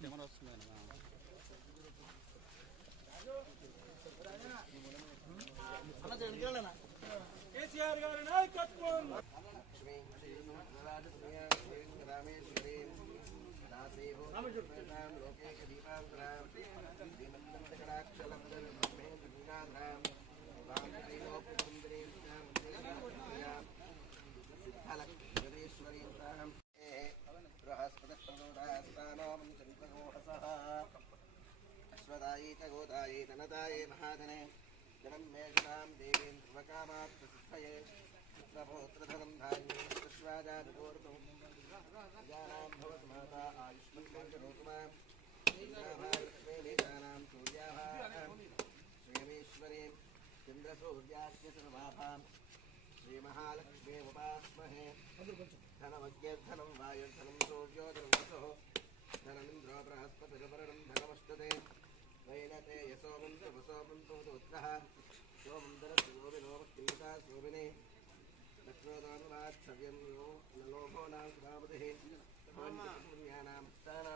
కెమెరా వస్తుంది కేసీఆర్ గారి నాయకత్వం अश्वदायी च गोदायी धनदाये महाधने जनं मेषां देवीं ध्रुवकामात्मसिद्धये पुत्रपौत्रधनं धान्ये पुष्पाजातपूर्वं प्रजानां भवतु माता आयुष्मन्मण्डलोत्तमा इंद्राभारतमेधानां सूर्याः श्रीयमेश्वरीं चन्द्रसूर्यास्य सर्वाभां श्रीमहालक्ष्मी उपास्महे धनमज्ञर्धनं वायुर्धनं सूर्योधनं वसुः धनमिन्द्रो बृहस्पतिर्वरुणं धनमष्टदे वैनते यशोमन्तु वसोमन्तु उत्तरः सोमन्दरस्योभिनोमक्तिमिता शोभिने लक्ष्मोदानुवात्सव्यं यो न लोभो नास्तावधिः पुण्यानां सदा